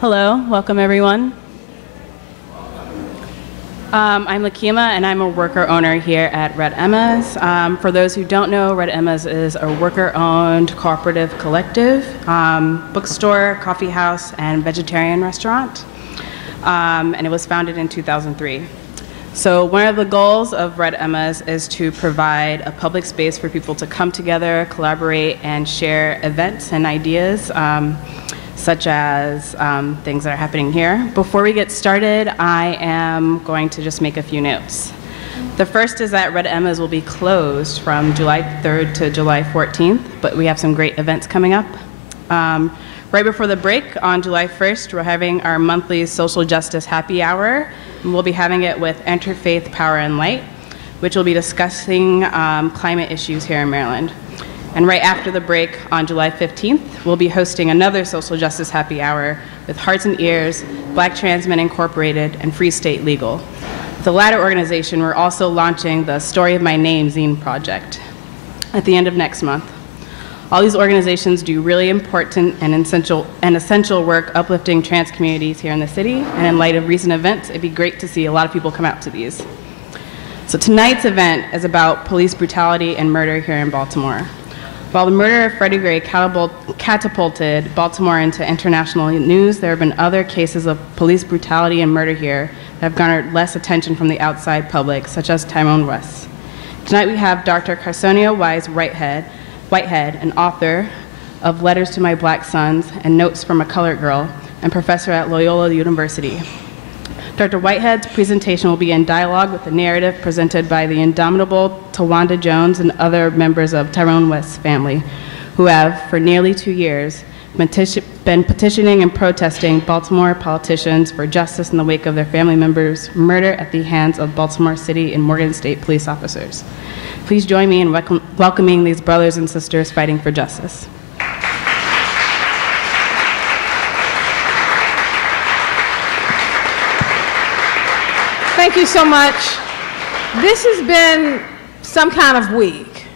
Hello, welcome everyone. I'm Lakima, and I'm a worker owner here at Red Emma's. For those who don't know, Red Emma's is a worker-owned cooperative collective, bookstore, coffee house, and vegetarian restaurant. And it was founded in 2003. So one of the goals of Red Emma's is to provide a public space for people to come together, collaborate, and share events and ideas, such as things that are happening here. Before we get started, I am going to just make a few notes. The first is that Red Emma's will be closed from July 3rd to July 14th, but we have some great events coming up. Right before the break, on July 1st, we're having our monthly social justice happy hour. And we'll be having it with Interfaith Power and Light, which will be discussing climate issues here in Maryland. And right after the break, on July 15th, we'll be hosting another social justice happy hour with Hearts and Ears, Black Trans Men Incorporated, and Free State Legal. With the latter organization, we're also launching the Story of My Name zine project at the end of next month. All these organizations do really important and essential work uplifting trans communities here in the city, and in light of recent events, it'd be great to see a lot of people come out to these. So tonight's event is about police brutality and murder here in Baltimore. While the murder of Freddie Gray catapulted Baltimore into international news, there have been other cases of police brutality and murder here that have garnered less attention from the outside public, such as Tyrone West. Tonight we have Dr. Carsonia Wise Whitehead, an author of Letters to My Black Sons and Notes from a Colored Girl, and professor at Loyola University. Dr. Whitehead's presentation will be in dialogue with the narrative presented by the indomitable Tawanda Jones and other members of Tyrone West's family, who have, for nearly 2 years, been petitioning and protesting Baltimore politicians for justice in the wake of their family members' murder at the hands of Baltimore City and Morgan State police officers. Please join me in welcoming these brothers and sisters fighting for justice. Thank you so much. This has been some kind of week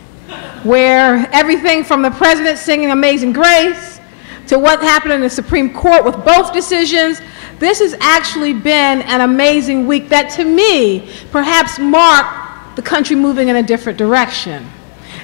where everything from the president singing Amazing Grace to what happened in the Supreme Court with both decisions, this has actually been an amazing week that, to me, perhaps marked the country moving in a different direction.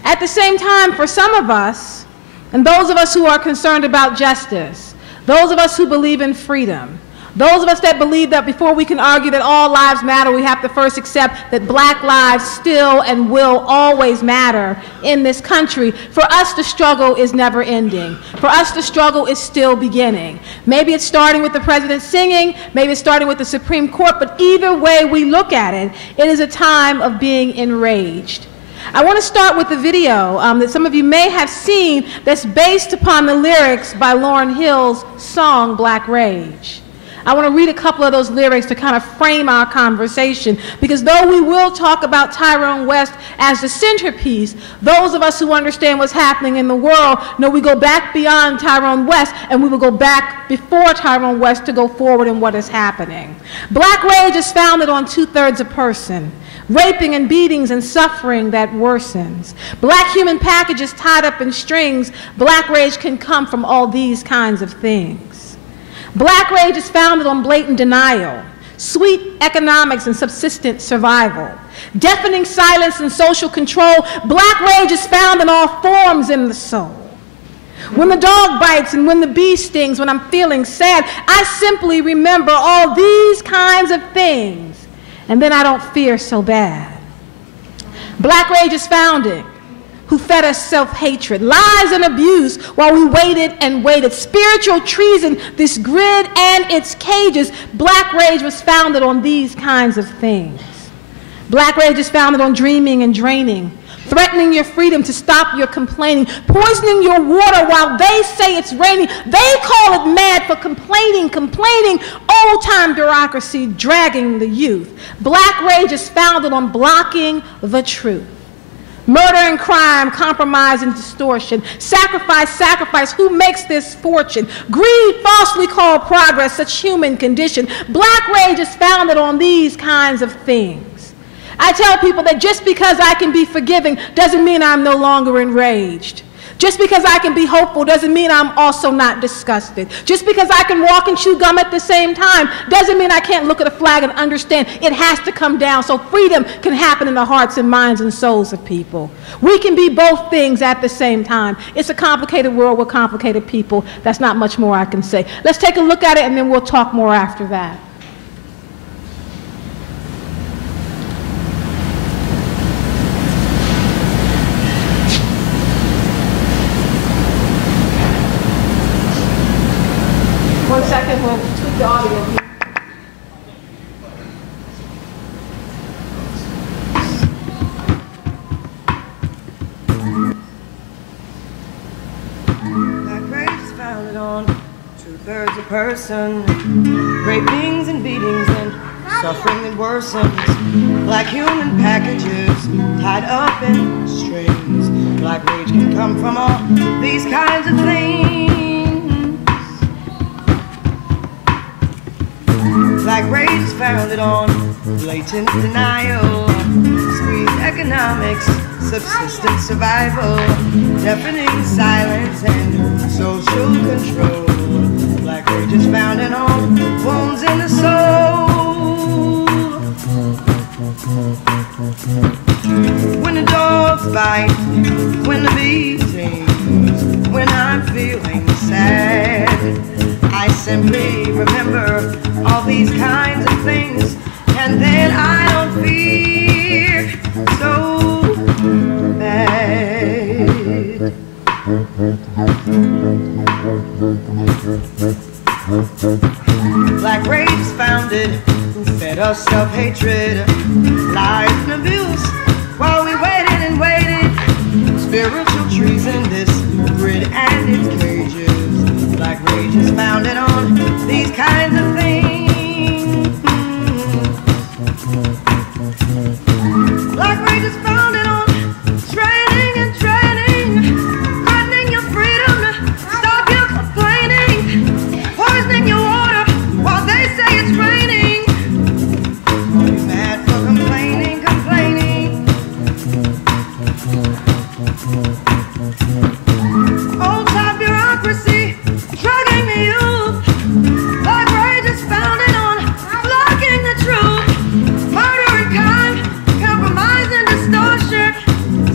At the same time, for some of us, and those of us who are concerned about justice, those of us who believe in freedom, those of us that believe that before we can argue that all lives matter, we have to first accept that black lives still and will always matter in this country. For us, the struggle is never ending. For us, the struggle is still beginning. Maybe it's starting with the president singing, maybe it's starting with the Supreme Court, but either way we look at it, it is a time of being enraged. I want to start with the video that some of you may have seen that's based upon the lyrics by Lauryn Hill's song, Black Rage. I want to read a couple of those lyrics to kind of frame our conversation, because though we will talk about Tyrone West as the centerpiece, those of us who understand what's happening in the world know we go back beyond Tyrone West, and we will go back before Tyrone West to go forward in what is happening. Black rage is founded on 2/3 a person, raping and beatings and suffering that worsens. Black human packages tied up in strings. Black rage can come from all these kinds of things. Black rage is founded on blatant denial, sweet economics and subsistent survival, deafening silence and social control. Black rage is found in all forms in the soul. When the dog bites and when the bee stings, when I'm feeling sad, I simply remember all these kinds of things, and then I don't fear so bad. Black rage is founded who fed us self-hatred, lies and abuse while we waited and waited. Spiritual treason, this grid and its cages. Black rage was founded on these kinds of things. Black rage is founded on dreaming and draining, threatening your freedom to stop your complaining, poisoning your water while they say it's raining. They call it mad for complaining, old-time bureaucracy dragging the youth. Black rage is founded on blocking the truth. Murder and crime, compromise and distortion, sacrifice, who makes this fortune? Greed, falsely called progress, such human condition. Black rage is founded on these kinds of things. I tell people that just because I can be forgiving doesn't mean I'm no longer enraged. Just because I can be hopeful doesn't mean I'm also not disgusted. Just because I can walk and chew gum at the same time doesn't mean I can't look at a flag and understand it has to come down so freedom can happen in the hearts and minds and souls of people. We can be both things at the same time. It's a complicated world with complicated people. That's not much more I can say. Let's take a look at it and then we'll talk more after that. One second, we'll tweak the audio here. Black race founded on 2/3 a person, rapings and beatings and suffering that worsens. Black human packages tied up in strings. Black rage can come from all these kinds of things. Black rage is founded on blatant denial, squeezed economics, subsistence survival, deafening silence and social control. Black rage is founded on wounds in the soul. When the dogs bite, when the beatings, when I'm feeling sad, I simply remember all these kinds of things, and then I don't feel so bad. Black rage is founded, who fed us self-hatred, lies and abuse, while we waited and waited. Spiritual trees in this grid and its cages. Black rage is founded on these kinds of things. Black rage is founded on training and training, threatening your freedom to stop you complaining, poisoning your water while they say it's raining. You're mad for complaining, complaining. Old-time bureaucracy drugging the youth. Black rage is founded on blocking the truth. Murder and crime, compromise and distortion.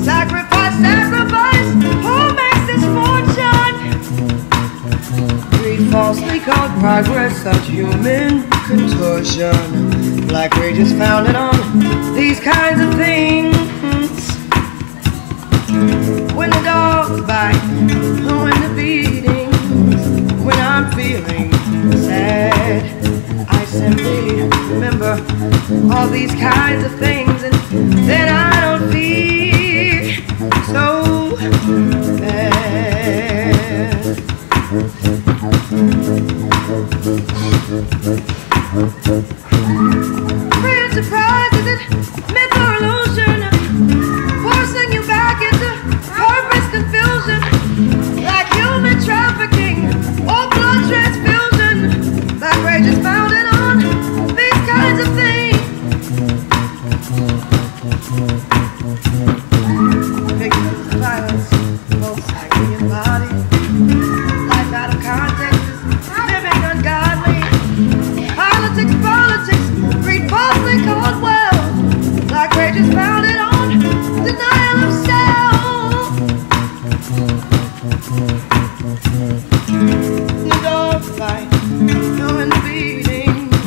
Sacrifice, sacrifice, who makes this fortune? Greed falsely called progress, such human contortion. Black rage is founded on these kinds of things. When the dogs bite, when the beatings, when I'm feeling sad, I simply remember all these kinds of things, and then I don't feel so bad. Free and surprise, is it myth or illusion? Forcing you back into purpose confusion, like human trafficking or blood transfusion. Black rage is founded on these kinds of things. Victims of violence, both psyche and body. Life out of context is living ungodly. Politics, politics, greed falsely called wealth. Black rage is founded on denial of self. The dogs fight, knowing the beatings,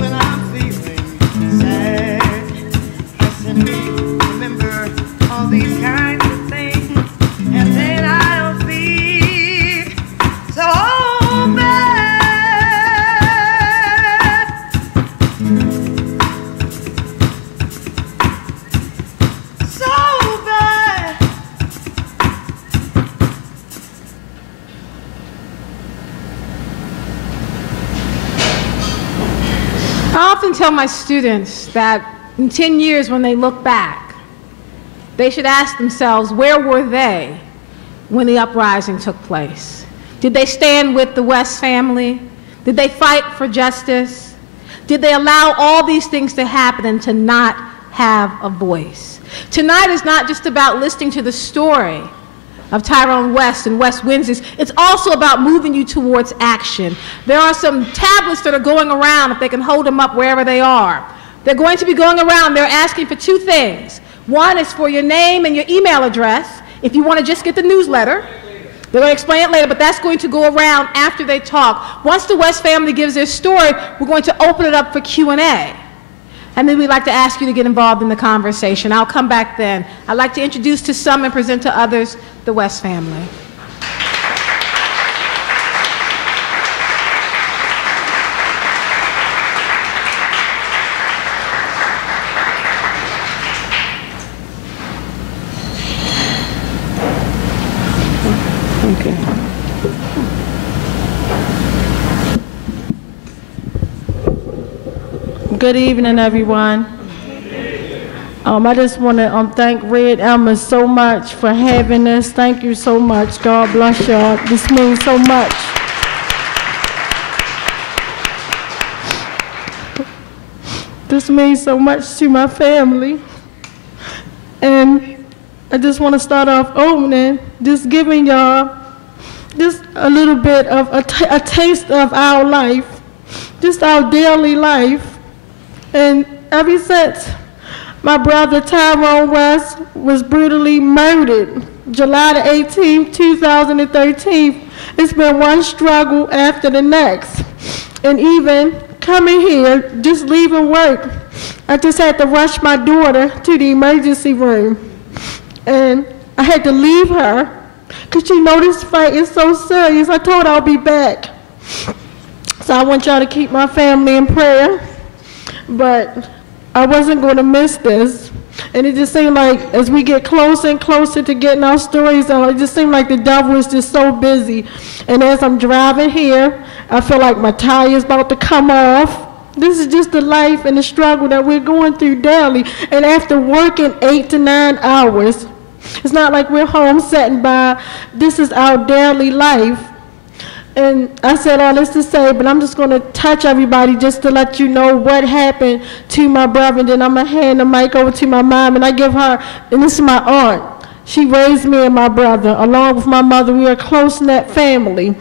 when I'm feeling sad, I simply remember all these kinds of things, and then I don't feel so bad. So bad. I often tell my students that in 10 years when they look back, they should ask themselves, where were they when the uprising took place? Did they stand with the West family? Did they fight for justice? Did they allow all these things to happen and to not have a voice? Tonight is not just about listening to the story of Tyrone West and West Wednesdays. It's also about moving you towards action. There are some tablets that are going around, if they can hold them up wherever they are. They're going to be going around. They're asking for two things. One is for your name and your email address, if you want to just get the newsletter. They're going to explain it later, but that's going to go around after they talk. Once the West family gives their story, we're going to open it up for Q&A. And then we'd like to ask you to get involved in the conversation. I'll come back then. I'd like to introduce to some and present to others the West family. Good evening, everyone. I just want to thank Red Emma so much for having this. Thank you so much. God bless y'all. This means so much. This means so much to my family. And I just want to start off opening, just giving y'all just a little bit of a taste of our life, just our daily life. And ever since my brother Tyrone West was brutally murdered, July the 18th, 2013, it's been one struggle after the next. And even coming here, just leaving work, I just had to rush my daughter to the emergency room. And I had to leave her, because you know this fight is so serious. I told her I'll be back. So I want y'all to keep my family in prayer. But I wasn't going to miss this. And it just seemed like as we get closer and closer to getting our stories out, it just seemed like the devil is just so busy. And as I'm driving here, I feel like my tire is about to come off. This is just the life and the struggle that we're going through daily. And after working 8 to 9 hours, it's not like we're home sitting by. This is our daily life. And I said all this to say, but I'm just going to touch everybody just to let you know what happened to my brother. And then I'm going to hand the mic over to my mom, and I give her, and this is my aunt. She raised me and my brother, along with my mother. We are a close-knit family.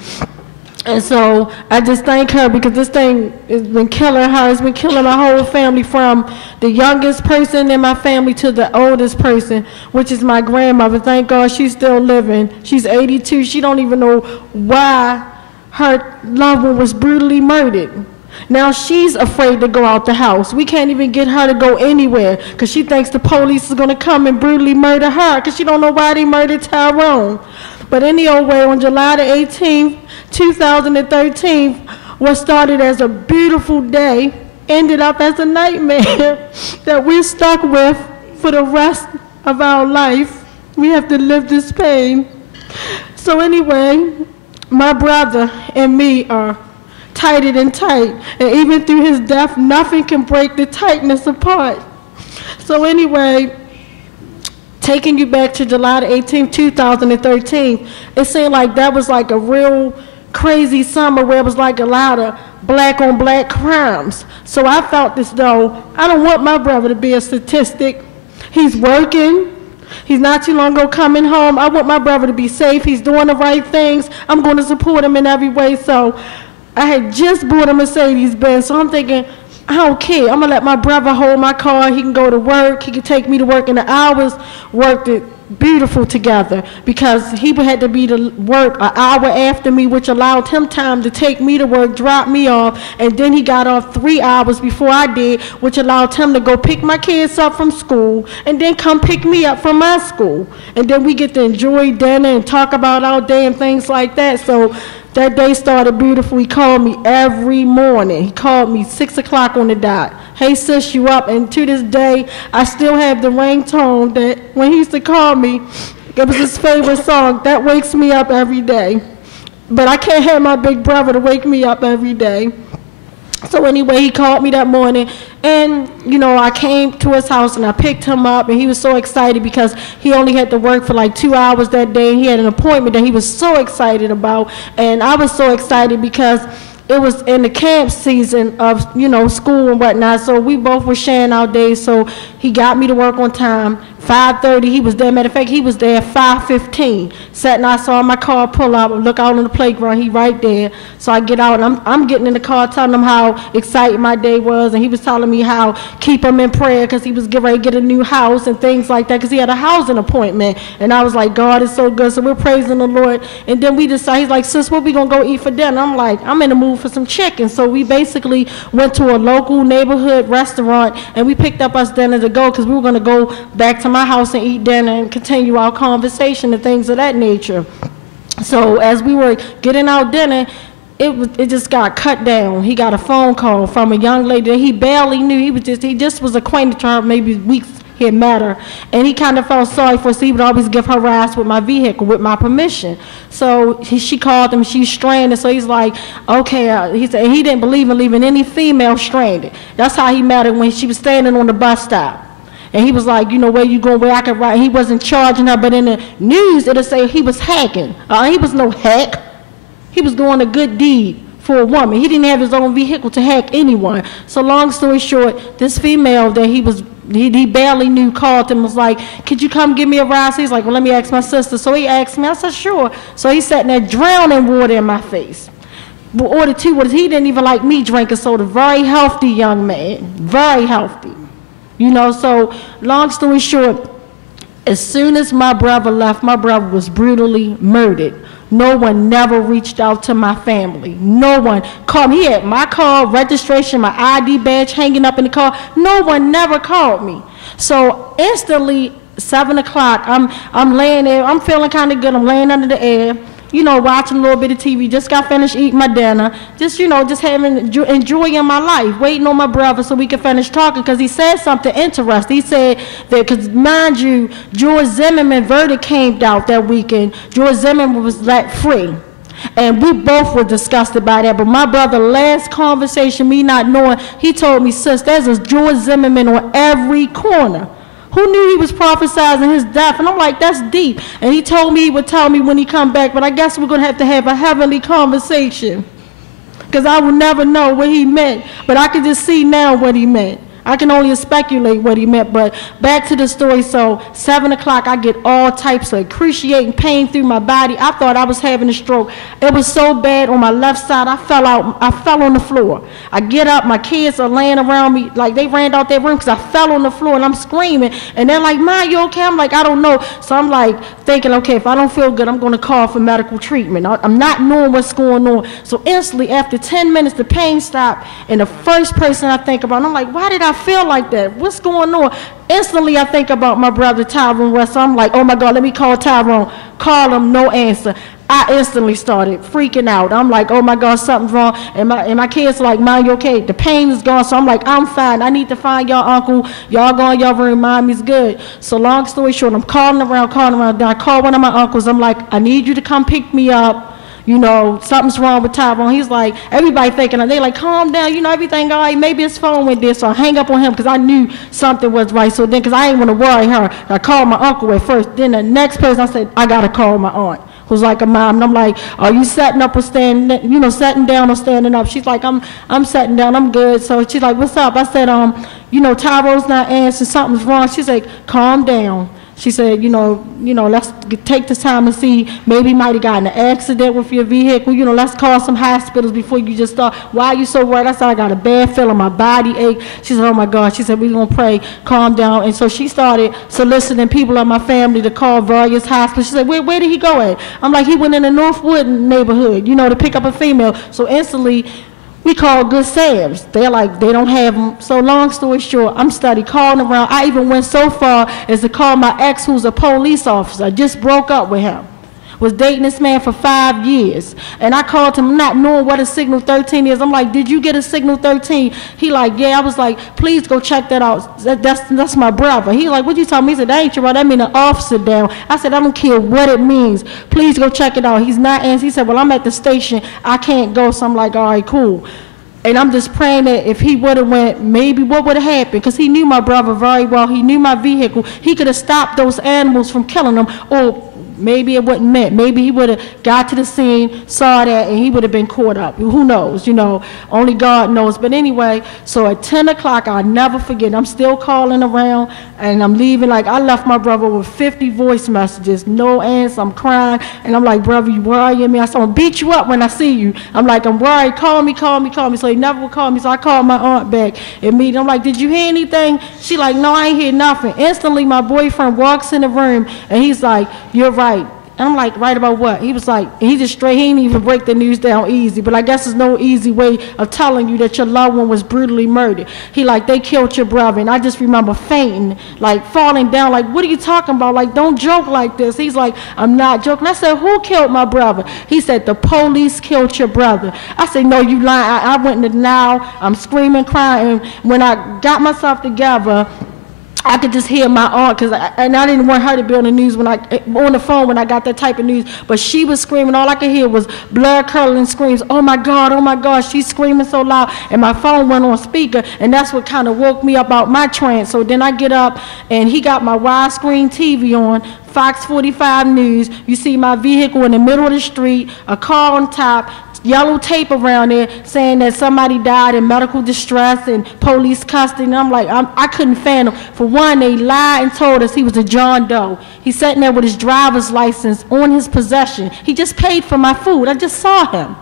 And so I just thank her, because this thing has been killing her. It's been killing my whole family, from the youngest person in my family to the oldest person, which is my grandmother. Thank God she's still living. She's 82. She don't even know why her loved one was brutally murdered. Now she's afraid to go out the house. We can't even get her to go anywhere, because she thinks the police is going to come and brutally murder her, because she don't know why they murdered Tyrone. But any old way, on July the 18th, 2013, what started as a beautiful day ended up as a nightmare that we're stuck with for the rest of our life. We have to live this pain. So anyway, my brother and me are tighter than tight, and even through his death, nothing can break the tightness apart. So anyway, taking you back to July the 18th, 2013, it seemed like that was like a real crazy summer where it was like a lot of black on black crimes. So I felt as though I don't want my brother to be a statistic. He's working. He's not too long ago coming home. I want my brother to be safe. He's doing the right things. I'm going to support him in every way. So I had just bought a Mercedes-Benz, so I'm thinking, I don't care. I'm going to let my brother hold my car. He can go to work. He can take me to work. And the hours worked it beautiful together, because he had to be to work an hour after me, which allowed him time to take me to work, drop me off, and then he got off 3 hours before I did, which allowed him to go pick my kids up from school and then come pick me up from my school. And then we get to enjoy dinner and talk about our day and things like that. So that day started beautiful. He called me every morning. He called me 6 o'clock on the dot. Hey sis, you up? And to this day, I still have the ringtone that when he used to call me, it was his favorite song. That wakes me up every day. But I can't have my big brother to wake me up every day. So anyway, he called me that morning, and you know, I came to his house and I picked him up, and he was so excited because he only had to work for like 2 hours that day. He had an appointment that he was so excited about, and I was so excited because it was in the camp season of, you know, school and whatnot. So we both were sharing our days. So he got me to work on time, 5:30, he was there. Matter of fact, he was there at 5:15. Sat and I saw my car pull up, look out on the playground, he right there. So I get out, and I'm getting in the car telling him how excited my day was, and he was telling me how keep him in prayer because he was getting ready to get a new house and things like that because he had a housing appointment. And I was like, God is so good. So we're praising the Lord. And then we decided, he's like, sis, what we going to go eat for dinner? I'm like, I'm in the mood for some chicken. So we basically went to a local neighborhood restaurant, and we picked up us dinner to go because we were going to go back to my house and eat dinner and continue our conversation and things of that nature. So as we were getting our dinner, it just got cut down. He got a phone call from a young lady that he barely knew. He just was acquainted to her maybe weeks he had met her, and he kind of felt sorry for us. So he would always give her rides with my vehicle with my permission. So she called him. She's stranded. So he's like, okay. He said he didn't believe in leaving any female stranded. That's how he met her when she was standing on the bus stop. And he was like, you know, where you going, where I can ride. He wasn't charging her, but in the news it'll say he was hacking. He was no hack. He was doing a good deed for a woman. He didn't have his own vehicle to hack anyone. So long story short, this female that he barely knew called him, was like, could you come give me a ride? So he's like, well, let me ask my sister. So he asked me. I said, sure. So he sat there drowning water in my face. But ordered 2 waters. He didn't even like me drinking soda. Very healthy young man. Very healthy. You know, so long story short, as soon as my brother left, my brother was brutally murdered. No one never reached out to my family. No one called me. He had my car registration, my ID badge hanging up in the car. No one never called me. So instantly, 7 o'clock, I'm laying there. I'm feeling kind of good. I'm laying under the air, you know, watching a little bit of TV. Just got finished eating my dinner. Just, you know, just enjoying my life, waiting on my brother so we could finish talking, because he said something interesting. He said that, because mind you, George Zimmerman verdict came out that weekend. George Zimmerman was let free. And we both were disgusted by that. But my brother, last conversation, me not knowing, he told me, sis, there's a George Zimmerman on every corner. Who knew he was prophesizing his death? And I'm like, that's deep. And he told me he would tell me when he come back, but I guess we're going to have a heavenly conversation, because I will never know what he meant. But I can just see now what he meant. I can only speculate what he meant. But back to the story. So 7 o'clock, I get all types of excruciating pain through my body. I thought I was having a stroke. It was so bad on my left side, I fell out. I fell on the floor. I get up, my kids are laying around me like they ran out their room because I fell on the floor, and I'm screaming. And they're like, Ma, you okay? I'm like, I don't know. So I'm like thinking, okay, if I don't feel good, I'm going to call for medical treatment. I'm not knowing what's going on. So instantly, after 10 minutes, the pain stopped, and the first person I think about, I'm like, why did I feel like that? What's going on? Instantly, I think about my brother Tyrone West. So I'm like, oh my God, let me call Tyrone. Call him, no answer. I instantly started freaking out. I'm like, oh my God, something's wrong. And my kids are like, Mom, you okay? The pain is gone. So I'm like, I'm fine. I need to find y'all uncle. Y'all go in y'all room. Mommy's good. So long story short, I'm calling around. Then I call one of my uncles. I'm like, I need you to come pick me up. You know, something's wrong with Tyrone. He's like, everybody thinking, they like, calm down, you know, everything all right. Maybe his phone went there. So I hang up on him because I knew something was right. So then, because I didn't want to worry her, I called my uncle at first. Then the next person, I said, I got to call my aunt, who's like a mom. And I'm like, are you sitting up or standing, you know, sitting down or standing up? She's like, I'm sitting down, I'm good. So she's like, what's up? I said, you know, Tyrone's not answering, something's wrong. She's like, calm down. She said, you know, let's take the time and see, maybe you might have gotten an accident with your vehicle. You know, let's call some hospitals before you just start. Why are you so worried? I said, I got a bad feeling, my body ache. She said, oh my God. She said, we're going to pray, calm down. And so she started soliciting people in my family to call various hospitals. She said, where did he go at? I'm like, he went in the Northwood neighborhood, you know, to pick up a female. So instantly, we called Good Sam's. They're like, they don't have them. So long story short, I'm studying, calling around. I even went so far as to call my ex, who's a police officer. I just broke up with him. Was dating this man for 5 years. And I called him not knowing what a signal 13 is. I'm like, did you get a signal 13? He like, yeah. I was like, please go check that out. That's my brother. He like, what you talking me? He said, that ain't your brother. That mean an officer down. I said, I don't care what it means. Please go check it out. He's not answering. He said, well, I'm at the station. I can't go. So I'm like, all right, cool. And I'm just praying that if he would have went, maybe what would have happened? Because he knew my brother very well. He knew my vehicle. He could have stopped those animals from killing them, or maybe it wasn't meant. Maybe he would have got to the scene, saw that, and he would have been caught up. Who knows? You know, only God knows. But anyway, so at 10 o'clock, I'll never forget. I'm still calling around, and I'm leaving. Like, I left my brother with 50 voice messages, no answer. I'm crying, and I'm like, brother, you worrying me? I said, I'm gonna beat you up when I see you. I'm like, I'm worried. Call me. So he never would call me. So I called my aunt back immediately. I'm like, did you hear anything? She like, no, I ain't hear nothing. Instantly, my boyfriend walks in the room, and he's like, you're right. And I'm like, right about what? He was like, he just straight, he didn't even break the news down easy. But I guess there's no easy way of telling you that your loved one was brutally murdered. He like, they killed your brother. And I just remember fainting, like falling down, like, what are you talking about? Like, don't joke like this. He's like, I'm not joking. I said, who killed my brother? He said, the police killed your brother. I said, no, you lying. I went into denial. I'm screaming, crying. And when I got myself together, I could just hear my aunt, and I didn't want her to be on the news on the phone when I got that type of news, but she was screaming. All I could hear was blood curdling screams. Oh my God, she's screaming so loud, and my phone went on speaker, and that's what kind of woke me up out my trance. So then I get up, and he got my widescreen TV on, Fox 45 News. You see my vehicle in the middle of the street, a car on top, yellow tape around there saying that somebody died in medical distress and police custody. And I'm like, I couldn't fathom. For one, they lied and told us he was a John Doe. He's sitting there with his driver's license on his possession. He just paid for my food. I just saw him.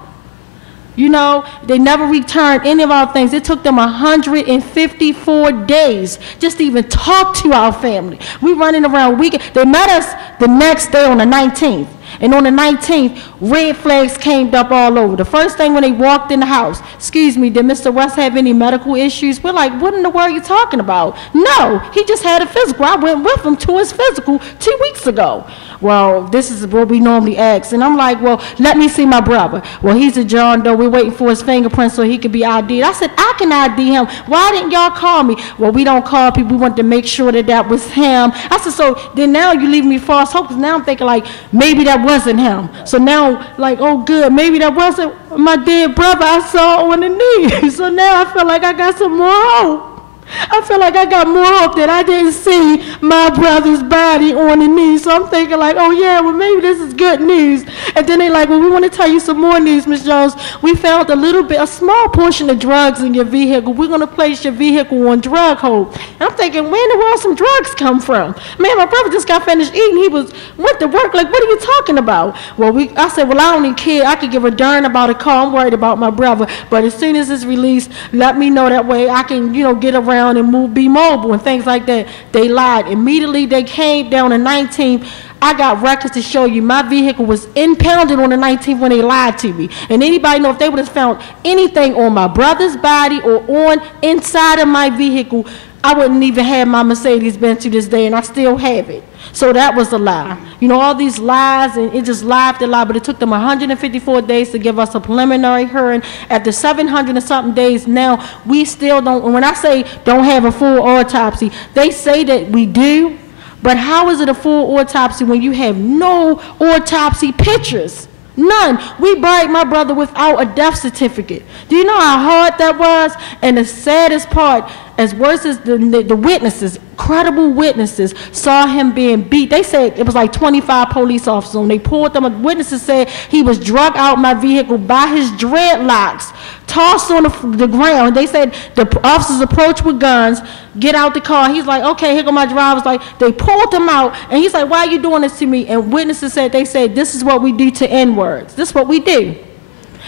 You know, they never returned any of our things. It took them 154 days just to even talk to our family. We running around weekend. They met us the next day on the 19th. And on the 19th, red flags came up all over. The first thing when they walked in the house, excuse me, did Mr. West have any medical issues? We're like, what in the world are you talking about? No, he just had a physical. I went with him to his physical 2 weeks ago. Well, this is what we normally ask. And I'm like, well, let me see my brother. Well, he's a John Doe. We're waiting for his fingerprints so he could be ID'd. I said, I can ID him. Why didn't y'all call me? Well, we don't call people. We want to make sure that that was him. I said, so then now you leave me false hope, because now I'm thinking like, maybe that wasn't him. So now, like, oh, good, maybe that wasn't my dead brother I saw on the news. So now I feel like I got some more hope. I feel like I got more hope that I didn't see my brother's body on the news. So I'm thinking like, oh yeah, well maybe this is good news. And then they like, well, we want to tell you some more news, Ms. Jones. We found a small portion of drugs in your vehicle. We're going to place your vehicle on drug hold. And I'm thinking, where in the world some drugs come from? Man, my brother just got finished eating. He went to work. Like, what are you talking about? Well, I said, well, I don't even care. I could give a darn about a car. I'm worried about my brother. But as soon as it's released, let me know, that way I can, get around and be mobile and things like that. They lied. Immediately they came down the 19th. I got records to show you. My vehicle was impounded on the 19th when they lied to me. And anybody know if they would have found anything on my brother's body or inside of my vehicle, I wouldn't even have my Mercedes-Benz to this day, and I still have it. So that was a lie. All these lies, and it just lied to lie, but it took them 154 days to give us a preliminary hearing. After 700 and something days now, we still don't, when I say don't have a full autopsy, they say that we do, but how is it a full autopsy when you have no autopsy pictures? None. We buried my brother without a death certificate. Do you know how hard that was? And the saddest part, as worse as the witnesses, credible witnesses, saw him being beat. They said it was like 25 police officers. When they pulled them, witnesses said he was drug out my vehicle by his dreadlocks, tossed on the ground. They said the officers approached with guns, get out the car. He's like, okay, here go my driver's like, they pulled him out, and he's like, why are you doing this to me? And witnesses said, they said, this is what we do to N-words. This is what we do.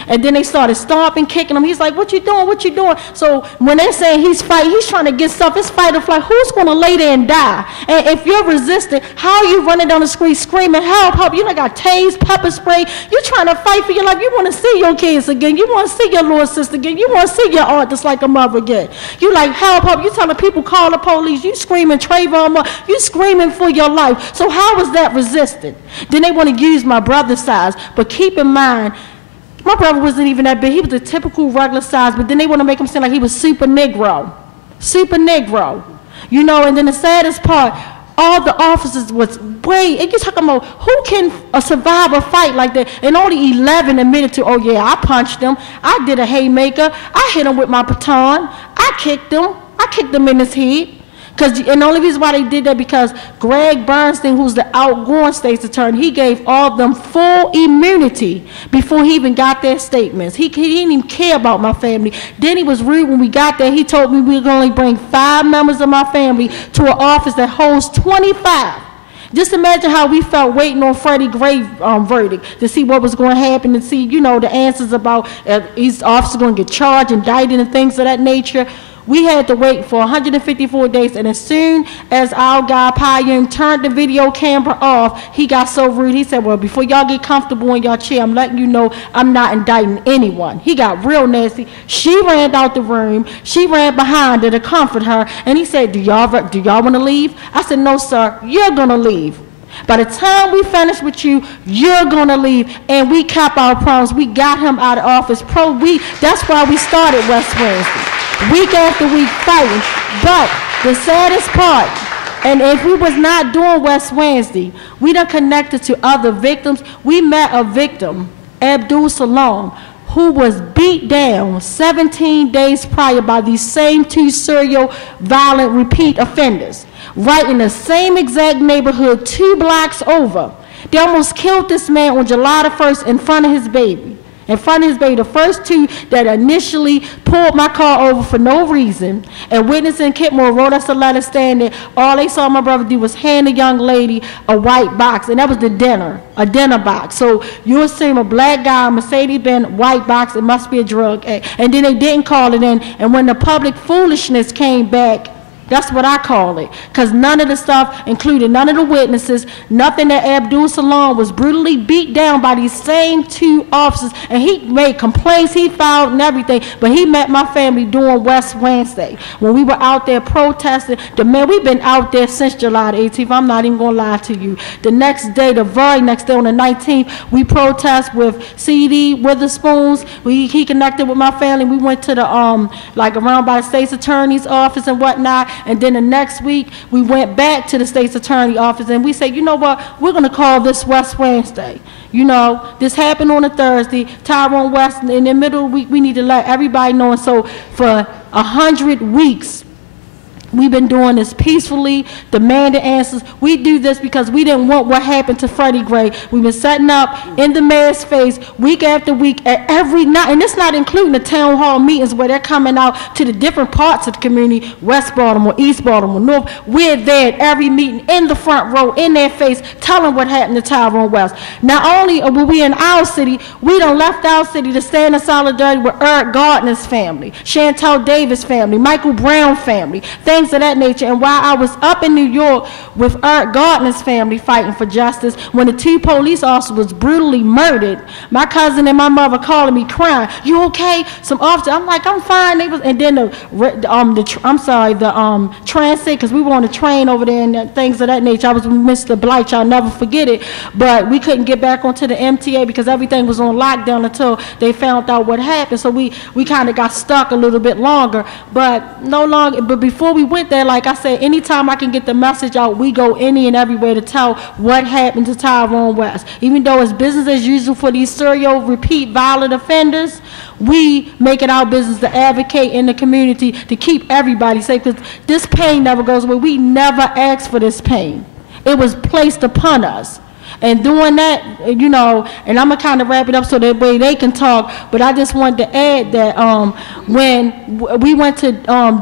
And then they started stomping, kicking him. He's like, what you doing? What you doing? So when they're saying he's fighting, he's trying to get stuff. It's fight or flight. Who's going to lay there and die? And if you're resistant, how are you running down the street screaming, help, help? You got tased, pepper spray. You're trying to fight for your life. You want to see your kids again. You want to see your little sister again. You want to see your aunt that's like a mother again. You like, help, help. You telling people, call the police. You screaming, Trayvon. You screaming for your life. So how is that resistant? Then they want to use my brother's size. But keep in mind, my brother wasn't even that big. He was a typical regular size, but then they want to make him seem like he was super Negro. Super Negro. And then the saddest part, all the officers was, wait, and you're talking about who can survive a fight like that? And only 11 admitted to, oh yeah, I punched him. I did a haymaker. I hit him with my baton. I kicked him in his head. And the only reason why they did that because Greg Bernstein, who's the outgoing state's attorney, he gave all of them full immunity before he even got their statements. He didn't even care about my family. Then he was rude when we got there. He told me we were going to only bring 5 members of my family to an office that holds 25. Just imagine how we felt waiting on Freddie Gray verdict to see what was going to happen and see, you know, the answers about these officers going to get charged, indicted, and things of that nature. We had to wait for 154 days, and as soon as our guy, Payam, turned the video camera off, he got so rude. He said, well, before y'all get comfortable in your chair, I'm letting you know I'm not indicting anyone. He got real nasty. She ran out the room. She ran behind her to comfort her, and he said, do y'all want to leave? I said, no, sir, you're going to leave. By the time we finish with you, you're going to leave. And we kept our promise. We got him out of office. That's why we started West Wednesday. Week after week fighting. But the saddest part, and if we was not doing West Wednesday, we done connected to other victims. We met a victim, Abdul Salam, who was beat down 17 days prior by these same 2 serial violent repeat offenders, right in the same exact neighborhood 2 blocks over. They almost killed this man on July the 1st in front of his baby. In front of his baby, the first 2 that initially pulled my car over for no reason, and witness in Kitmore wrote us a letter saying that all they saw my brother do was hand a young lady a white box, and that was a dinner box. So you assume a black guy, Mercedes-Benz, white box, it must be a drug. And then they didn't call it in, and when the public foolishness came back, that's what I call it, because none of the stuff included, none of the witnesses, nothing that Abdul Salam was brutally beat down by these same 2 officers, and he made complaints, he filed and everything, but he met my family during West Wednesday when we were out there protesting. We've been out there since July the 18th, I'm not even going to lie to you. The next day, the very next day on the 19th, we protest with C.D. Witherspoons. He connected with my family. We went to the, like around by the state's attorney's office and whatnot. And then the next week, we went back to the state's attorney office, and we said, you know what, we're going to call this West Wednesday. You know, this happened on a Thursday. Tyrone West, in the middle of the week, we need to let everybody know. And so for 100 weeks, we've been doing this peacefully, demanding answers. We do this because we didn't want what happened to Freddie Gray. We've been setting up in the mayor's face week after week at every night, and it's not including the town hall meetings where they're coming out to the different parts of the community, West Baltimore, East Baltimore, North. We're there at every meeting in the front row, in their face, telling what happened to Tyrone West. Not only were we in our city, we done left our city to stand in solidarity with Eric Gardner's family, Chantel Davis' family, Michael Brown family, things of that nature. And while I was up in New York with Eric Gardner's family fighting for justice, when the 2 police officers was brutally murdered, my cousin and my mother calling me crying, you okay? Some officer, I'm like, I'm fine. They was, and then the transit, because we were on the train over there and things of that nature. I was with Mr. Blight, I'll never forget it, but we couldn't get back onto the MTA because everything was on lockdown until they found out what happened. So we kind of got stuck a little bit longer, but before we went there, like I said, anytime I can get the message out, we go any and everywhere to tell what happened to Tyrone West. Even though it's business as usual for these serial repeat violent offenders, we make it our business to advocate in the community to keep everybody safe, because this pain never goes away. We never asked for this pain. It was placed upon us. And doing that, you know, and I'm going to kind of wrap it up so that way they can talk, but I just wanted to add that when we went to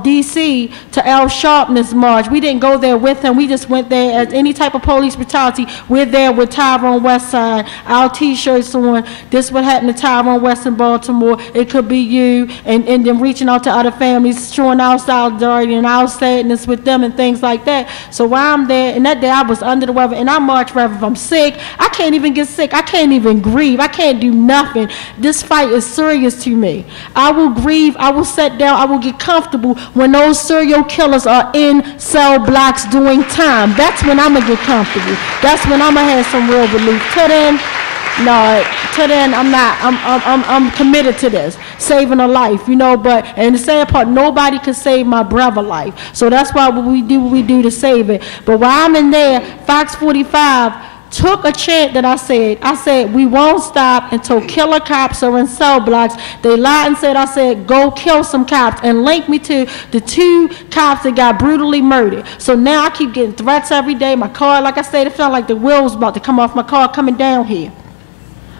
D.C. to Al Sharpness March, we didn't go there with him. We just went there as any type of police brutality. We're there with Tyrone West Side, our T-shirts on. This is what happened to Tyrone West in Baltimore. It could be you, and then reaching out to other families, showing our solidarity and our sadness with them and things like that. So while I'm there, and that day I was under the weather, and I march rather if I'm sick. I can't even get sick. I can't even grieve. I can't do nothing. This fight is serious to me. I will grieve. I will sit down. I will get comfortable when those serial killers are in cell blocks doing time. That's when I'm going to get comfortable. That's when I'm going to have some real relief. Till then, I'm not. I'm committed to this, saving a life, you know. But and the sad part, nobody could save my brother's life. So that's why we do what we do to save it. But while I'm in there, Fox 45 took a chant that I said, we won't stop until killer cops are in cell blocks. They lied and said, I said, go kill some cops, and linked me to the 2 cops that got brutally murdered. So now I keep getting threats every day. My car, like I said, it felt like the wheel was about to come off my car coming down here.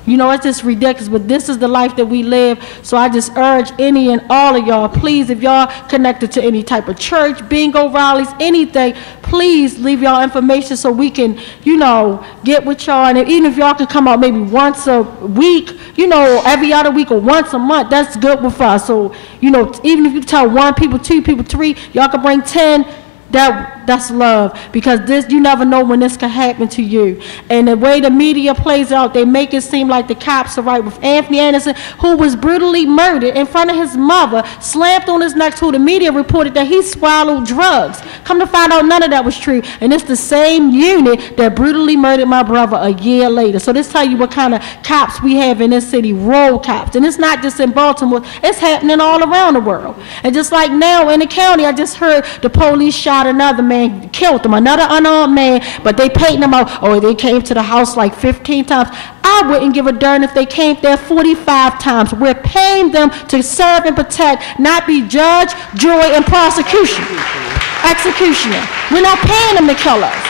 You know, it's just ridiculous, but this is the life that we live. So I just urge any and all of y'all, please, if y'all connected to any type of church, bingo rallies, anything, please leave y'all information so we can, you know, get with y'all. And even if y'all can come out maybe once a week, you know, every other week or once a month, that's good with us. So, you know, even if you tell 1 people, 2 people, 3, y'all can bring 10. That's love, because this, you never know when this can happen to you. And the way the media plays out, they make it seem like the cops are right with Anthony Anderson, who was brutally murdered in front of his mother, slammed on his neck, who the media reported that he swallowed drugs. Come to find out, none of that was true. And it's the same unit that brutally murdered my brother a year later. So this tell you what kind of cops we have in this city, road cops. And it's not just in Baltimore, it's happening all around the world. And just like now in the county, I just heard the police shot another man, killed him, another unarmed man, but they paid them out. Oh, they came to the house like 15 times. I wouldn't give a darn if they came there 45 times. We're paying them to serve and protect, not be judge, jury, and executioner. We're not paying them to kill us.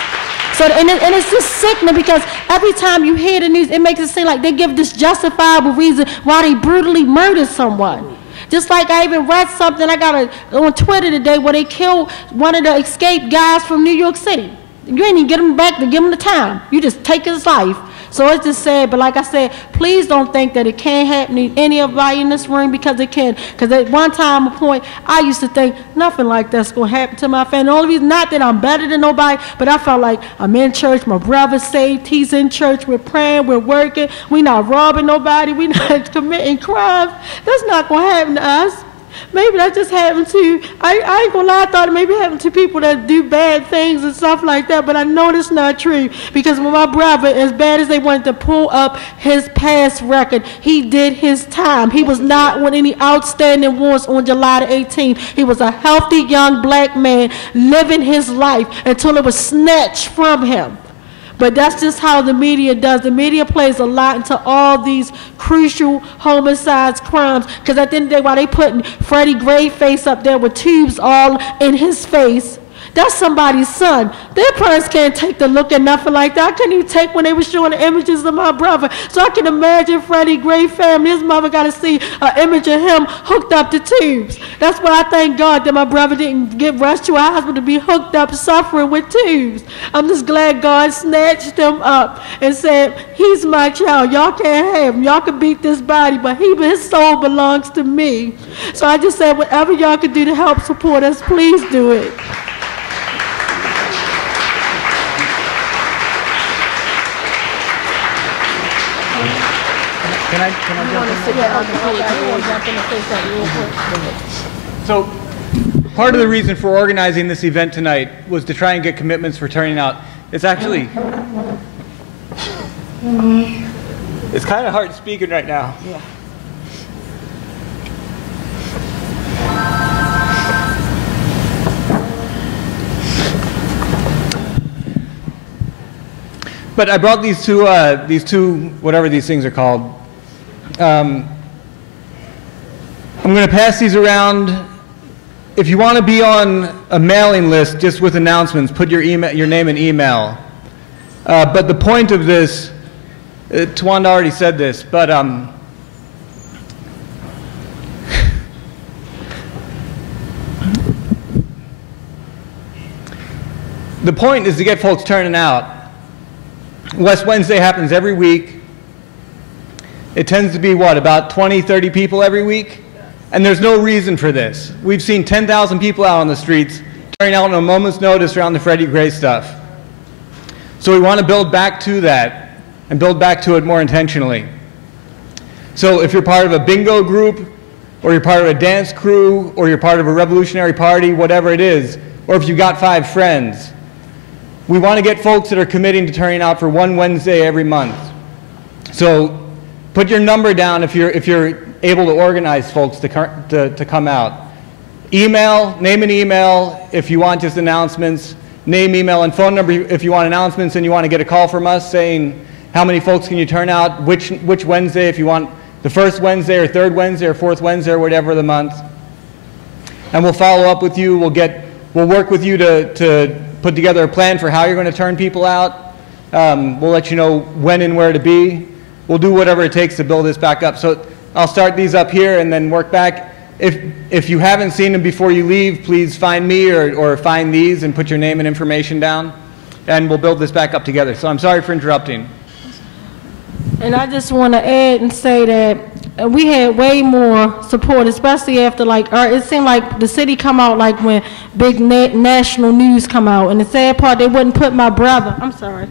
So, and it's just sickening, because every time you hear the news, it makes it seem like they give this justifiable reason why they brutally murdered someone. Just like I even read something I got on Twitter today where they killed one of the escaped guys from New York City. You ain't even get him back to give him the time. You just take his life. So it's just sad, but like I said, please don't think that it can't happen to any of everybody in this room, because it can. Because at one time, a point, I used to think nothing like that's going to happen to my family. The only reason, not that I'm better than nobody, but I felt like I'm in church, my brother's saved, he's in church, we're praying, we're working, we're not robbing nobody, we're not committing crimes. That's not going to happen to us. Maybe that just happened to, I ain't gonna lie, I thought it maybe happened to people that do bad things and stuff like that, but I know that's not true, because when my brother, as bad as they wanted to pull up his past record, he did his time. He was not with any outstanding warrants on July the 18th. He was a healthy young black man living his life until it was snatched from him. But that's just how the media does. The media plays a lot into all these crucial homicides, crimes, because at the end of the day, while they putting Freddie Gray face up there with tubes all in his face, that's somebody's son. Their parents can't take the look at nothing like that. I couldn't even take when they were showing the images of my brother. So I can imagine Freddie Gray family, his mother got to see an image of him hooked up to tubes. That's why I thank God that my brother didn't get rushed to a hospital to be hooked up suffering with tubes. I'm just glad God snatched him up and said, he's my child. Y'all can't have him. Y'all can beat this body, but his soul belongs to me. So I just said, whatever y'all can do to help support us, please do it. Can I jump in? So, part of the reason for organizing this event tonight was to try and get commitments for turning out. It's actually, it's kind of hard speaking right now. Yeah. But I brought these two, whatever these things are called. I'm going to pass these around. If you want to be on a mailing list just with announcements, put your name and email. But the point of this, Tawanda already said this, but the point is to get folks turning out. West Wednesday happens every week. It tends to be, what, about 20, 30 people every week? And there's no reason for this. We've seen 10,000 people out on the streets turning out on a moment's notice around the Freddie Gray stuff. So we want to build back to that and build back to it more intentionally. So if you're part of a bingo group, or you're part of a dance crew, or you're part of a revolutionary party, whatever it is, or if you've got 5 friends, we want to get folks that are committing to turning out for one Wednesday every month. So put your number down if you're able to organize folks to come out. Email, name an email if you want just announcements. name, email, and phone number if you want announcements and you want to get a call from us saying how many folks can you turn out, which Wednesday, if you want the first Wednesday or third Wednesday or fourth Wednesday or whatever of the month. And we'll follow up with you. We'll work with you to put together a plan for how you're going to turn people out. We'll let you know when and where to be. We'll do whatever it takes to build this back up. So I'll start these up here and then work back. If you haven't seen them before you leave, please find me or find these and put your name and information down, and we'll build this back up together. So I'm sorry for interrupting. And I just want to add and say that we had way more support, especially after, like, it seemed like the city come out like when big national news come out. And the sad part, they wouldn't put my brother. I'm sorry.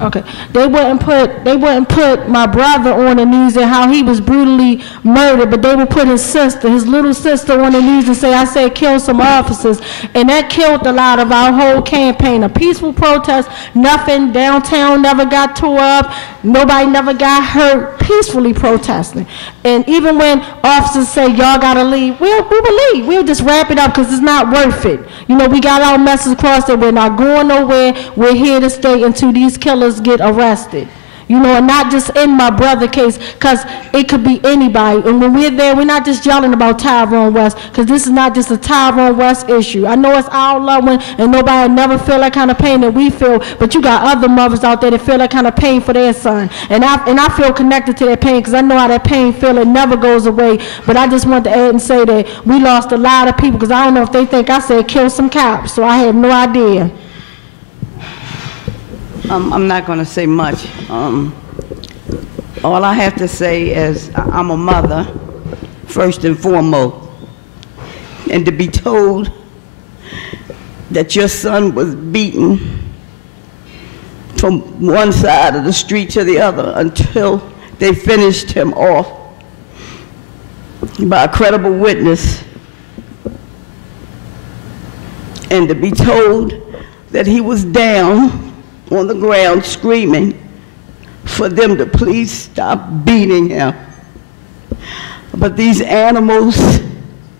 Okay. They wouldn't put my brother on the news and how he was brutally murdered, but they would put his sister, his little sister, on the news and say, I said kill some officers. And that killed a lot of our whole campaign. A peaceful protest, nothing, downtown never got tore up, nobody never got hurt, peacefully protesting. And even when officers say, y'all gotta leave, we will leave. We'll just wrap it up because it's not worth it. You know, we got our message across that we're not going nowhere. We're here to stay until these killers get arrested. You know, and not just in my brother case, because it could be anybody. And when we're there, we're not just yelling about Tyrone West, because this is not just a Tyrone West issue. I know it's our loved one, and nobody never feel that kind of pain that we feel, but you got other mothers out there that feel that kind of pain for their son. And I feel connected to that pain, because I know how that pain feels. It never goes away. But I just want to add and say that we lost a lot of people, because I don't know if they think I said kill some cops, so I had no idea. I'm not going to say much. All I have to say is I'm a mother, first and foremost. And to be told that your son was beaten from one side of the street to the other until they finished him off by a credible witness, and to be told that he was down on the ground screaming for them to please stop beating him. But these animals,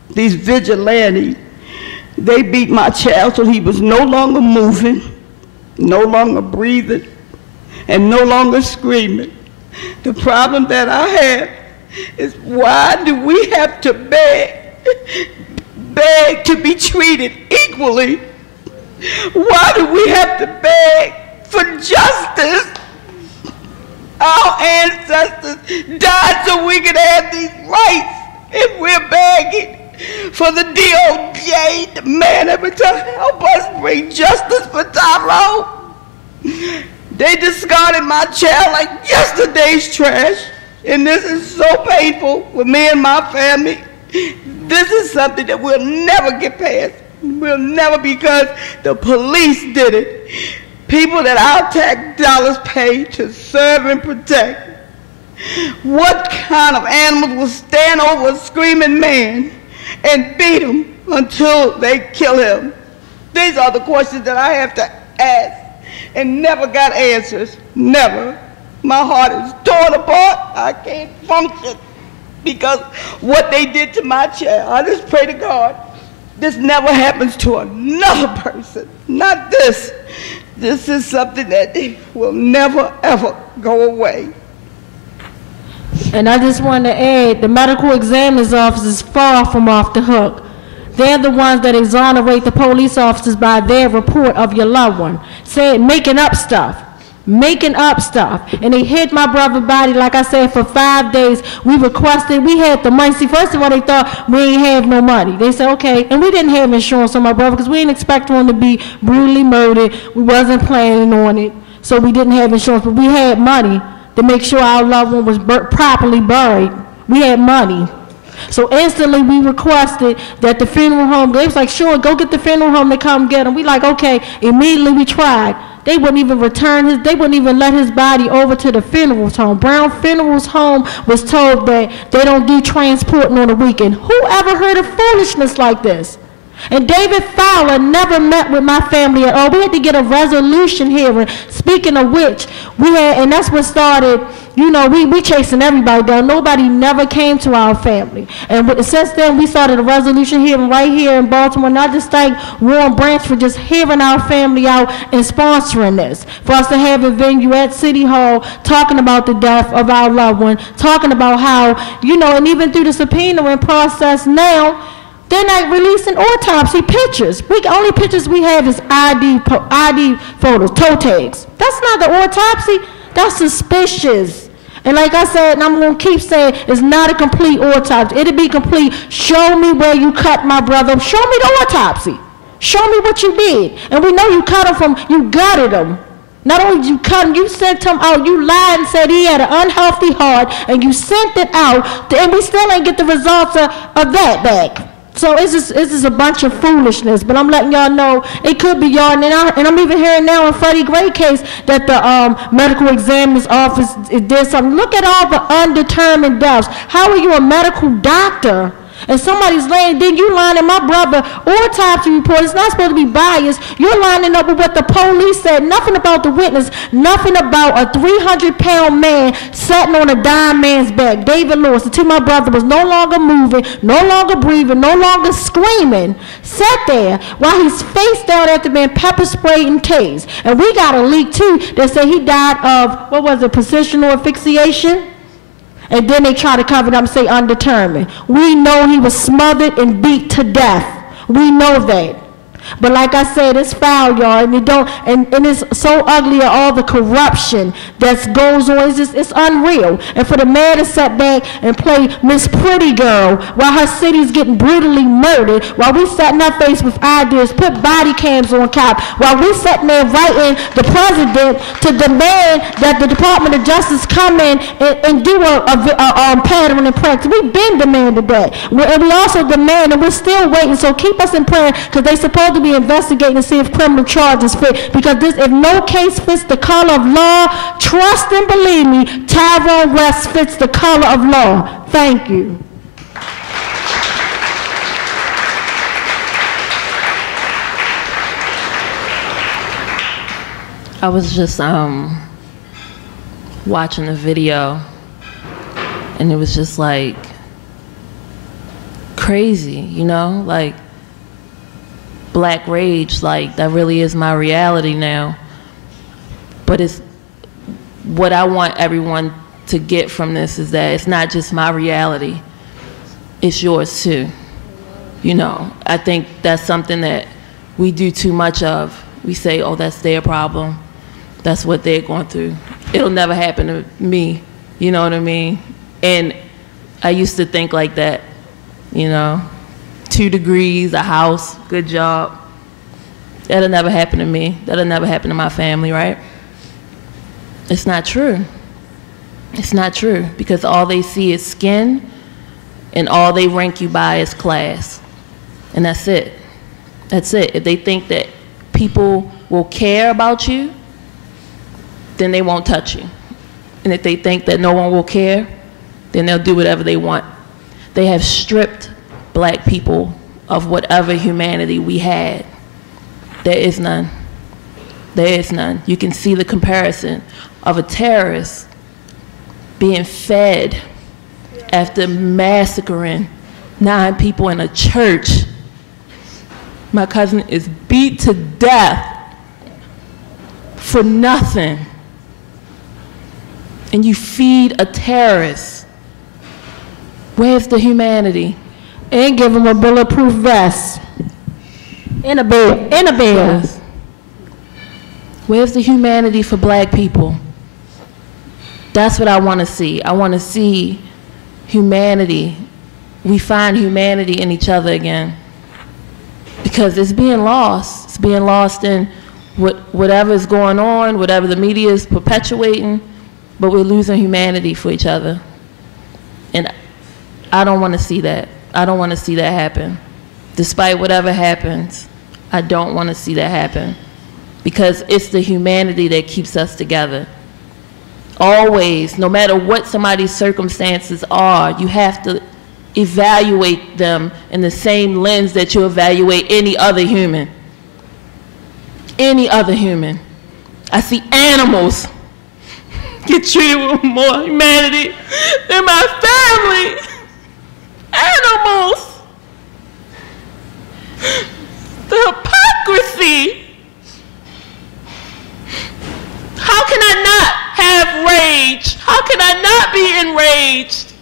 these vigilantes, they beat my child till he was no longer moving, no longer breathing, and no longer screaming. The problem that I have is, why do we have to beg to be treated equally? Why do we have to beg for justice? Our ancestors died so we could have these rights, and we're begging for the DOJ to man every time help us bring justice for Tyrone. They discarded my child like yesterday's trash, and this is so painful for me and my family. This is something that we'll never get past. We'll never, because the police did it. People that our tax dollars pay to serve and protect. What kind of animals will stand over a screaming man and beat him until they kill him? These are the questions that I have to ask and never got answers. Never. My heart is torn apart. I can't function because what they did to my child. I just pray to God this never happens to another person. Not this. This is something that will never, ever go away. And I just want to add, the medical examiner's office is far from off the hook. They're the ones that exonerate the police officers by their report of your loved one, saying making up stuff. And they hid my brother's body, like I said, for 5 days. We requested, we had the money. See, first of all, they thought we ain't have no money. They said, okay, and we didn't have insurance on my brother because we didn't expect him to be brutally murdered. We wasn't planning on it, so we didn't have insurance, but we had money to make sure our loved one was properly buried. We had money. So instantly we requested that the funeral home, they was like, sure, go get the funeral home to come get him. We like, okay, immediately we tried. They wouldn't even they wouldn't even let his body over to the funerals home. Brown Funerals Home was told that they don't do transporting on the weekend. Who ever heard of foolishness like this? And David Fowler never met with my family at all. We had to get a resolution hearing. Speaking of which, and that's what started, you know, we chasing everybody down. Nobody never came to our family. And since then, we started a resolution hearing right here in Baltimore. And I just thank Warren Branch for just hearing our family out and sponsoring this. For us to have a venue at City Hall talking about the death of our loved one, talking about how, you know, and even through the subpoena process now, they're not releasing autopsy pictures. Only pictures we have is ID photos, toe tags. That's not the autopsy. That's suspicious. And like I said, and I'm going to keep saying, it's not a complete autopsy. It'll be complete. Show me where you cut my brother. Show me the autopsy. Show me what you did. And we know you cut him from, you gutted him. Not only did you cut him, you sent him out. You lied and said he had an unhealthy heart, and you sent it out, and we still ain't get the results of that back. So it's just a bunch of foolishness, but I'm letting y'all know it could be y'all, and I'm even hearing now in Freddie Gray case that the medical examiner's office did something. Look at all the undetermined deaths. How are you a medical doctor? And somebody's laying, then you lining my brother autopsy report. It's not supposed to be biased. You're lining up with what the police said. Nothing about the witness. Nothing about a 300-pound man sitting on a dying man's back. David Lewis, until my brother was no longer moving, no longer breathing, no longer screaming, sat there while he's face down after being pepper sprayed and tased. And we got a leak too that said he died of, what was it, positional asphyxiation? And then they try to cover it up and say undetermined. We know he was smothered and beat to death. We know that. But like I said, it's foul, y'all, and it's so ugly at all the corruption that goes on. It's unreal. And for the man to sit back and play Miss Pretty Girl while her city's getting brutally murdered, while we sitting our face with ideas, put body cams on cop, while we sitting there writing the president to demand that the Department of Justice come in and do a pattern and practice. We've been demanded that. And we also demand, and we're still waiting, so keep us in prayer, because they supposed to be investigating to see if criminal charges fit, because if no case fits the color of law, trust and believe me, Tyrone West fits the color of law. Thank you. I was just watching the video, and it was just like crazy, you know, like black rage, like that really is my reality now. But it's what I want everyone to get from this is that it's not just my reality, it's yours too. You know, I think that's something that we do too much of. We say, oh, that's their problem, that's what they're going through. It'll never happen to me, you know what I mean? And I used to think like that, you know, 2 degrees, a house, good job. That'll never happen to me. That'll never happen to my family, right? It's not true. It's not true, because all they see is skin, and all they rank you by is class. And that's it. That's it. If they think that people will care about you, then they won't touch you. And if they think that no one will care, then they'll do whatever they want. They have stripped black people of whatever humanity we had. There is none. There is none. You can see the comparison of a terrorist being fed after massacring 9 people in a church. My cousin is beat to death for nothing. And you feed a terrorist. Where's the humanity? And give them a bulletproof vest. In a bed. Yes. Where's the humanity for black people? That's what I want to see. I want to see humanity. We find humanity in each other again. Because it's being lost. It's being lost in whatever is going on, whatever the media is perpetuating, but we're losing humanity for each other. And I don't want to see that. I don't want to see that happen. Despite whatever happens, I don't want to see that happen, because it's the humanity that keeps us together. Always, no matter what somebody's circumstances are, you have to evaluate them in the same lens that you evaluate any other human. Any other human. I see animals get treated with more humanity than my family. Animals. The hypocrisy. How can I not have rage? How can I not be enraged?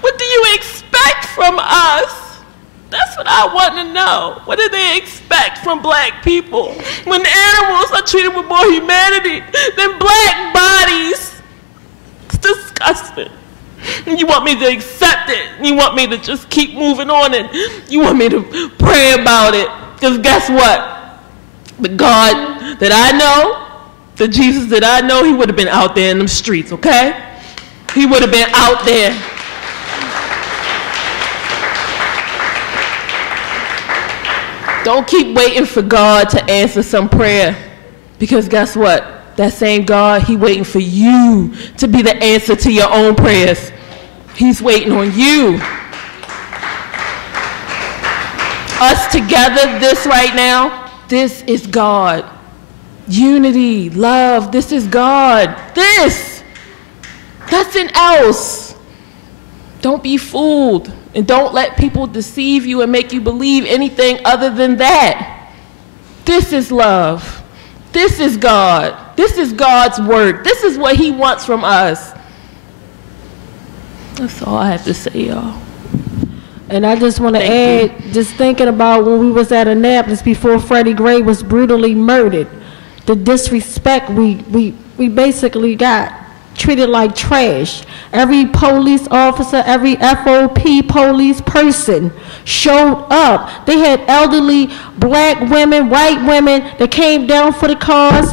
What do you expect from us? That's what I want to know. What do they expect from black people when animals are treated with more humanity than black bodies? It's disgusting. And you want me to accept it. You want me to just keep moving on, and you want me to pray about it. Because guess what? The God that I know, the Jesus that I know, he would have been out there in them streets, okay? He would have been out there. Don't keep waiting for God to answer some prayer. Because guess what? That same God, he waiting for you to be the answer to your own prayers. He's waiting on you. Us together, this right now, this is God. Unity, love, this is God. This. Nothing else. Don't be fooled. And don't let people deceive you and make you believe anything other than that. This is love. This is God. This is God's work. This is what he wants from us. That's all I have to say, y'all. And I just want to add, just thinking about when we was at Annapolis before Freddie Gray was brutally murdered, the disrespect we basically got treated like trash. Every police officer, every FOP police person showed up. They had elderly black women, white women that came down for the cause,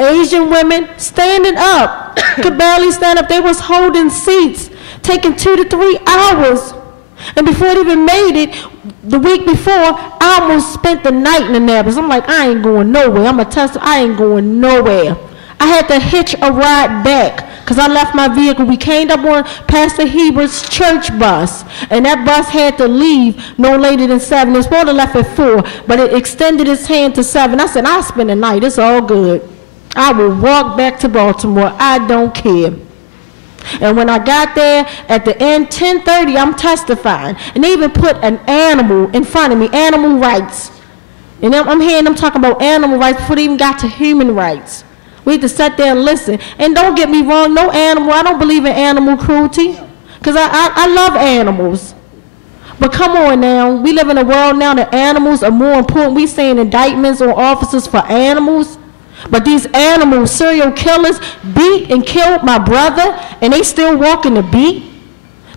Asian women standing up, could barely stand up. They was holding seats, taking 2 to 3 hours. And before it even made it, the week before, I almost spent the night in Annapolis. I'm like, I ain't going nowhere. I'm a tester. I ain't going nowhere. I had to hitch a ride back because I left my vehicle. We came up on Pastor Hebert's church bus, and that bus had to leave no later than 7. It was supposed to left at 4, but it extended its hand to 7. I said, I'll spend the night. It's all good. I will walk back to Baltimore. I don't care. And when I got there, at the end, 10:30, I'm testifying. And they even put an animal in front of me, animal rights. And I'm hearing them talking about animal rights before they even got to human rights. We had to sit there and listen. And don't get me wrong, no animal, I don't believe in animal cruelty. Because I love animals. But come on now, we live in a world now that animals are more important. We seeing indictments on officers for animals. But these animals, serial killers, beat and killed my brother, and they still walking the beat.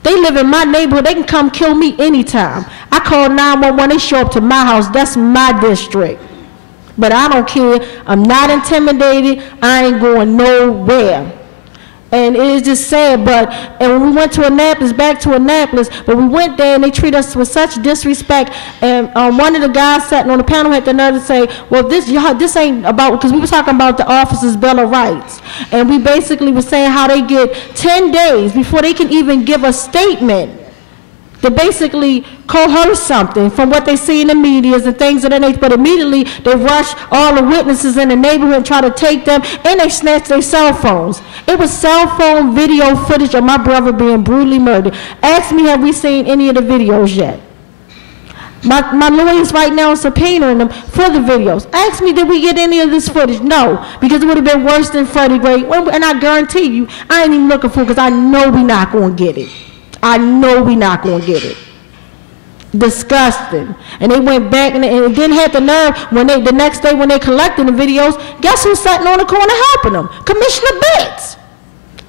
They live in my neighborhood. They can come kill me anytime. I call 911. They show up to my house. That's my district. But I don't care. I'm not intimidated. I ain't going nowhere. And it is just sad, and when we went to Annapolis, back to Annapolis, but we went there and they treat us with such disrespect, and one of the guys sitting on the panel had the nerve to say, well, this ain't about, because we were talking about the officers' Bill of Rights, and we basically were saying how they get 10 days before they can even give a statement to basically coerce something from what they see in the media and things of that nature, but immediately they rush all the witnesses in the neighborhood and try to take them, and they snatch their cell phones. It was cell phone video footage of my brother being brutally murdered. Ask me, have we seen any of the videos yet? My lawyers right now are subpoenaing them for the videos. Ask me, did we get any of this footage? No, because it would have been worse than Freddie Gray, and I guarantee you, I ain't even looking for it because I know we're not going to get it. I know we're not going to get it. Disgusting. And they went back and then had the nerve when the next day when they collected the videos, guess who's sitting on the corner helping them? Commissioner Bates.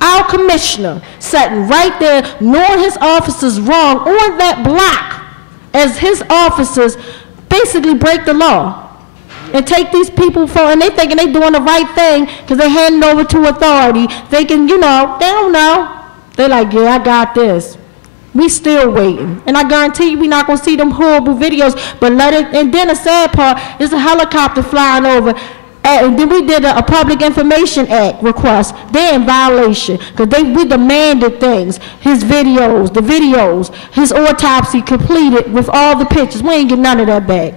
Our commissioner sitting right there knowing his officers wrong on that block as his officers basically break the law and take these people and they thinking they doing the right thing because they handing over to authority thinking, they don't know. They're like, yeah, I got this. We still waiting. And I guarantee you we're not going to see them horrible videos. But and then the sad part is a helicopter flying over. And then we did a Public Information Act request. They're in violation because we demanded things. His videos, his autopsy completed with all the pictures. We ain't get none of that back.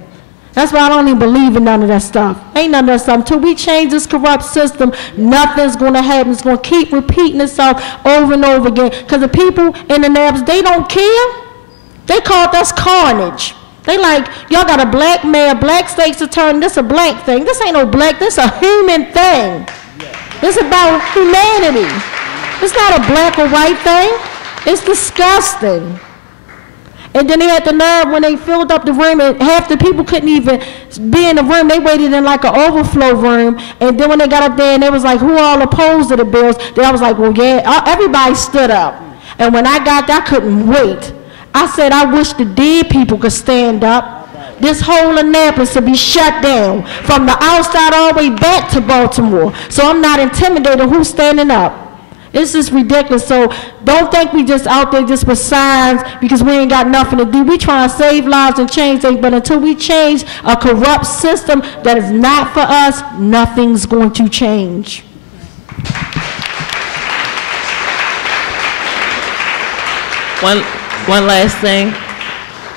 That's why I don't even believe in none of that stuff. Ain't none of that stuff. Until we change this corrupt system, nothing's going to happen. It's going to keep repeating itself over and over again. Because the people in the nabs, they don't care. They call us carnage. They like, y'all got a black mayor, black state's attorney, this a black thing. This ain't no black, this a human thing. It's about humanity. It's not a black or white thing. It's disgusting. And then they had the nerve when they filled up the room and half the people couldn't even be in the room. They waited in like an overflow room. And then when they got up there and they was like, who all opposed to the bills? Then I was like, well, yeah, everybody stood up. And when I got there, I couldn't wait. I said, I wish the dead people could stand up. This whole Annapolis to be shut down from the outside all the way back to Baltimore. So I'm not intimidated who's standing up. It's just ridiculous. So don't think we just out there just for signs because we ain't got nothing to do. We trying to save lives and change things, but until we change a corrupt system that is not for us, nothing's going to change. One last thing.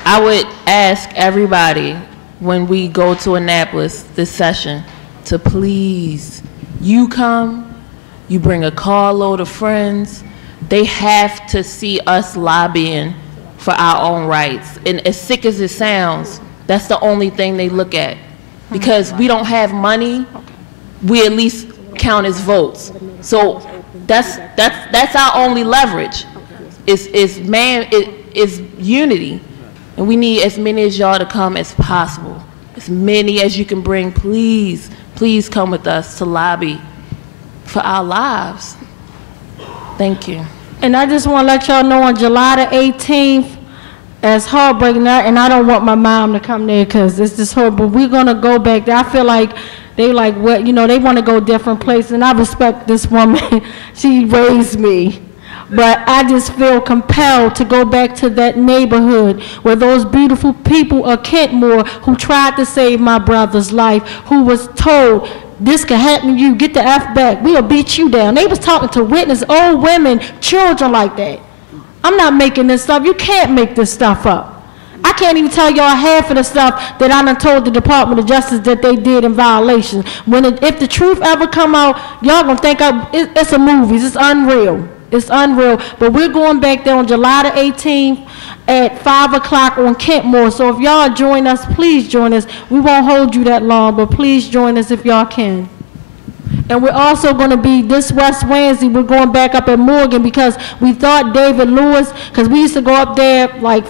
I would ask everybody when we go to Annapolis this session to please, you come, you bring a carload of friends. They have to see us lobbying for our own rights. And as sick as it sounds, that's the only thing they look at. Because we don't have money, we at least count as votes. So that's our only leverage. Is unity, and we need as many as y'all to come as possible. As many as you can bring, please, please come with us to lobby for our lives. Thank you. And I just want to let y'all know on July the 18th, as heartbreaking, and I don't want my mom to come there because it's just horrible. We're gonna go back there. I feel like they like what they want to go different places, and I respect this woman. She raised me. But I just feel compelled to go back to that neighborhood where those beautiful people of Kentmore who tried to save my brother's life, who was told, this can happen to you, get the F back, we'll beat you down. They was talking to witnesses, old women, children like that. I'm not making this stuff. You can't make this stuff up. I can't even tell y'all half of the stuff that I done told the Department of Justice that they did in violation. If the truth ever come out, y'all gonna think it's a movie. It's unreal. It's unreal. But we're going back there on July the 18th at 5 o'clock on Kentmore. So if y'all join us, please join us. We won't hold you that long, but please join us if y'all can. And we're also going to be this West Wednesday, we're going back up at Morgan because we thought David Lewis, because we used to go up there like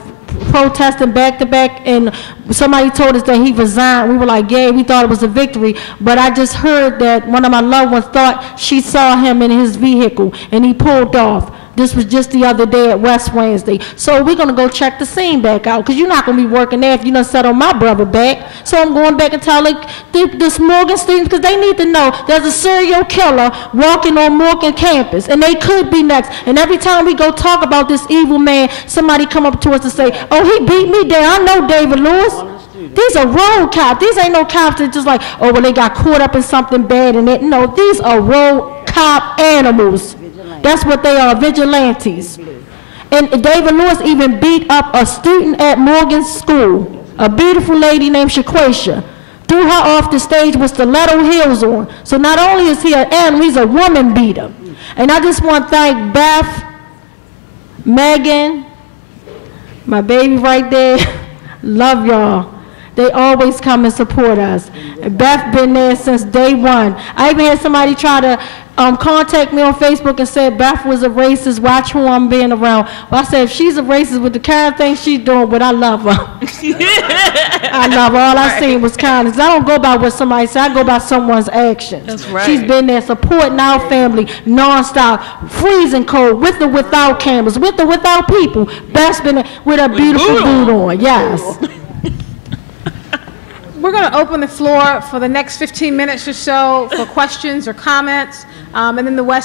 protesting back to back, and somebody told us that he resigned. We were like, yeah, we thought it was a victory. But I just heard that one of my loved ones thought she saw him in his vehicle and he pulled off. This was just the other day at West Wednesday. So we're going to go check the scene back out because you're not going to be working there if you done settle my brother back. So I'm going back and tell this Morgan students because they need to know there's a serial killer walking on Morgan campus and they could be next. And every time we go talk about this evil man, somebody come up to us and say, oh, he beat me down. I know David Lewis. These are road cops. These ain't no cops that just like, oh, well, they got caught up in something bad and it. No, these are road cop animals. That's what they are, vigilantes. And David Lewis even beat up a student at Morgan's school, a beautiful lady named Shaquisha. Threw her off the stage with stiletto heels on. So not only is he an animal, he's a woman beater. And I just want to thank Beth, Megan, my baby right there. Love y'all. They always come and support us. And Beth been there since day one. I even had somebody try to contact me on Facebook and said Beth was a racist, watch who I'm being around. Well, I said, if she's a racist with the kind of thing she's doing, but I love her. I love her. All I seen was kindness. I don't go by what somebody said, I go by someone's actions. That's right. She's been there supporting our family nonstop, freezing cold, with or without cameras, with or without people. Beth's been there with a beautiful boot on, yes. We're going to open the floor for the next 15 minutes or so for questions or comments, and then the West